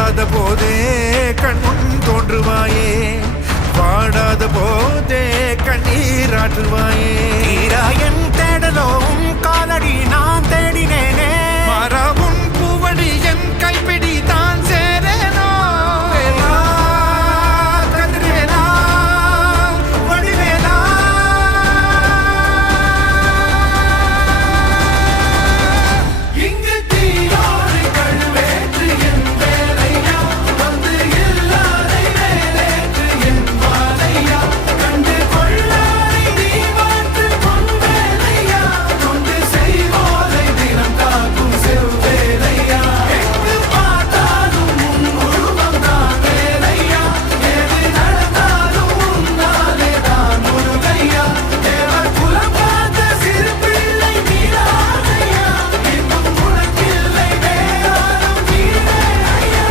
வாடாத போதே கண்முன் தோன்றுவாயே, வாடாத போதே கண்ணீராற்றுவாயே. என் தேடலோ காலடி நான் தேடினேன்